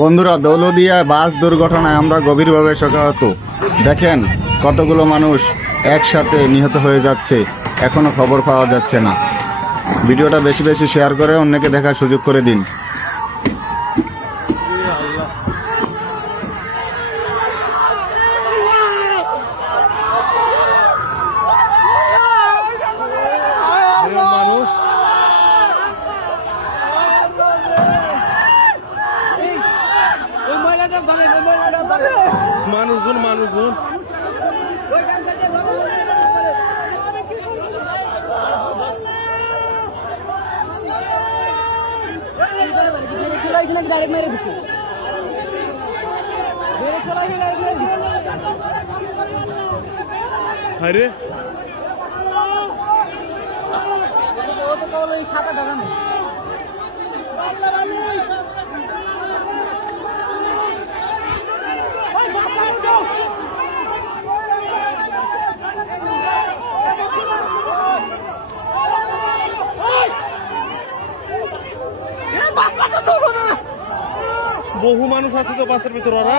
বন্ধুরা, দৌলতদিয়ায় বাস দুর্ঘটনায় আমরা গভীরভাবে শোকাহত। দেখেন কতগুলো মানুষ একসাথে নিহত হয়ে যাচ্ছে, এখনো খবর পাওয়া যাচ্ছে না। ভিডিওটা বেশি বেশি শেয়ার করে অন্যকে দেখার সুযোগ করে দিন। মানুষ মানুষজন মানুষজন আরে বহু মানুষ আছে তো বাসের ভিতর ওরা